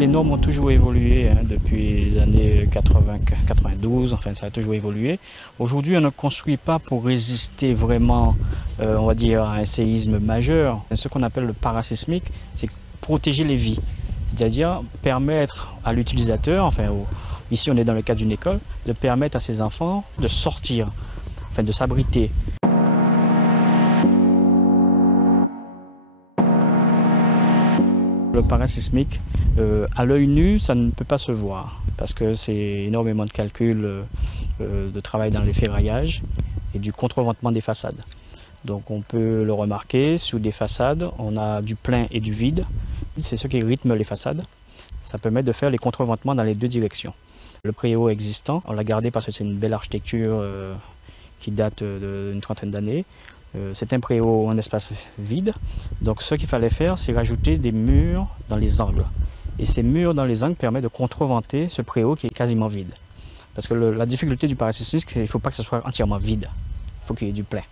Les normes ont toujours évolué depuis les années 80-92, enfin ça a toujours évolué. Aujourd'hui, on ne construit pas pour résister vraiment, on va dire, à un séisme majeur. Ce qu'on appelle le parasismique, c'est protéger les vies, c'est-à-dire permettre à l'utilisateur, ici on est dans le cadre d'une école, de permettre à ses enfants de sortir, de s'abriter. Le parasismique, à l'œil nu, ça ne peut pas se voir parce que c'est énormément de calculs, de travail dans les ferraillages et du contreventement des façades. Donc on peut le remarquer, sous des façades, on a du plein et du vide. C'est ce qui rythme les façades. Ça permet de faire les contreventements dans les deux directions. Le préau existant, on l'a gardé parce que c'est une belle architecture qui date d'une trentaine d'années. C'est un préau en espace vide, donc ce qu'il fallait faire, c'est rajouter des murs dans les angles. Et ces murs dans les angles permettent de contreventer ce préau qui est quasiment vide. Parce que la difficulté du parasismique, c'est qu'il ne faut pas que ce soit entièrement vide, il faut qu'il y ait du plein.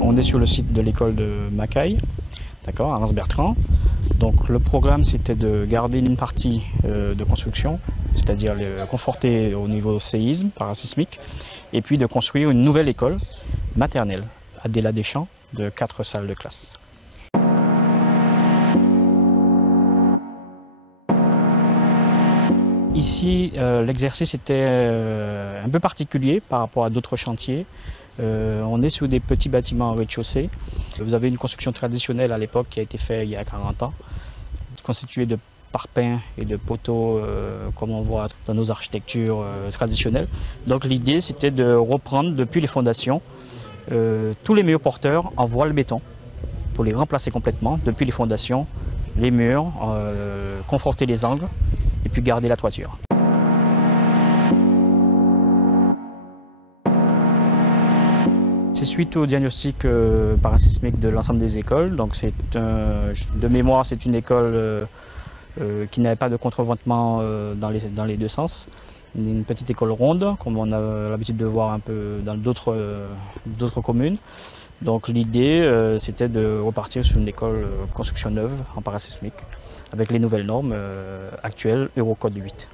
On est sur le site de l'école de Macaille, d'accord, à Anse-Bertrand. Donc le programme, c'était de garder une partie de construction, c'est-à-dire conforter au niveau séisme, parasismique, et puis de construire une nouvelle école maternelle, Adela Deschamps, de 4 salles de classe. Ici, l'exercice était un peu particulier par rapport à d'autres chantiers. On est sur des petits bâtiments en rez-de-chaussée. Vous avez une construction traditionnelle à l'époque qui a été faite il y a 40 ans, constituée de parpaings et de poteaux comme on voit dans nos architectures traditionnelles. Donc l'idée c'était de reprendre depuis les fondations tous les murs porteurs en voile béton pour les remplacer complètement depuis les fondations, les murs, conforter les angles et puis garder la toiture. C'est suite au diagnostic parasismique de l'ensemble des écoles. Donc de mémoire, c'est une école qui n'avait pas de contreventement dans les deux sens. Une petite école ronde, comme on a l'habitude de voir un peu dans d'autres communes. Donc l'idée, c'était de repartir sur une école construction neuve en parasismique, avec les nouvelles normes actuelles, Eurocode 8.